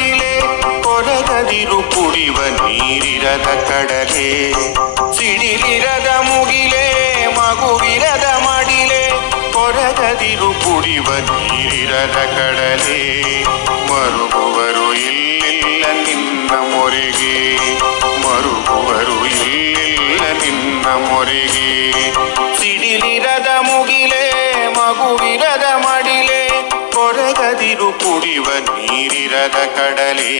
ಮಡಿಲೆ ಕೊರಗದಿರು ಕುಡಿವ ನೀರಿರದ ಕಡಲೆ ಸಿಡಿಲಿರದ ಮುಗಿಲೆ ಮಗುವಿರದ ಮಡಿಲೆ ಕೊರಗದಿರು ಕುಡಿವ ನೀರಿರದ ಕಡಲೆ ಮರುಗುವರು ಇಲ್ಲಿಲ್ಲ ನಿನ್ನ ಮೊರೆಗೆ ಮರುಗುವರು ಇಲ್ಲಿಲ್ಲ ನಿನ್ನ ಮೊರೆಗೆ ಸಿಡಿಲಿರದ ಮುಗಿಲೆ ಮಗುವಿರದ ಮಡಿಲೆ ಕೊರಗದಿರು ಕುಡಿವ ನೀರಿರದ ಕಡಲೆ